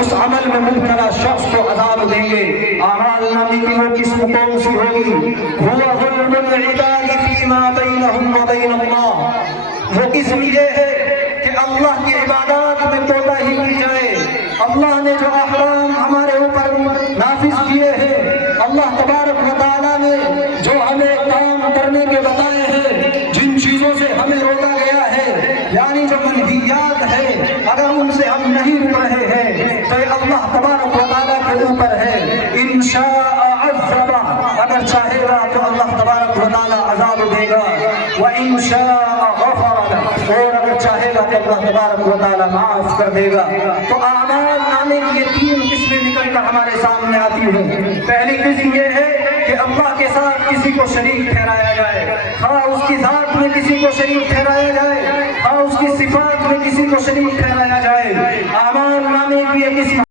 اس عمل میں مبتلا شخص کو عذاب دیں گے۔ اعمال نامے کی وہ قسم کون سی ہوگی؟ هو ظلم العباد فيما بينهم وبين الله، وہ قسم یہ ہے کہ اللہ کی عبادات میں کوتاہی کی جائے۔ اللہ نے جو احکام ہمارے اوپر نافذ کیے ہیں، اللہ تبارک و تعالیٰ نے جو ہمیں کام کرنے کے بتائے ہیں، جن چیزوں سے ہمیں روکا گیا ہے، یعنی جو منہیات ہے، اگر ان سے ہم نہیں رک رہے ہیں تو یہ اللہ تبارک و تعالیٰ کے اوپر ہے۔ ان شاء عذب، اگر چاہے گا تو اللہ تبارک و تعالیٰ عذاب دے گا، وَإِن شَاءَ غَفَرَ، اور اگر چاہے گا تو اللہ تبارک و تعالیٰ معاف کر دے گا۔ تو اعمال نامے کی یہ تین قسمیں نکل کر ہمارے سامنے آتی ہیں۔ پہلی قسم یہ ہے کہ اللہ کے ساتھ کسی کو شریک ٹھہرایا جائے، خواہ اس کی ذات میں کسی کو شریک ٹھہرایا جائے، خواہ اس کی صفات میں کسی کو شریک ٹھہرایا جائے۔ اعمال نامے کی یہ قسم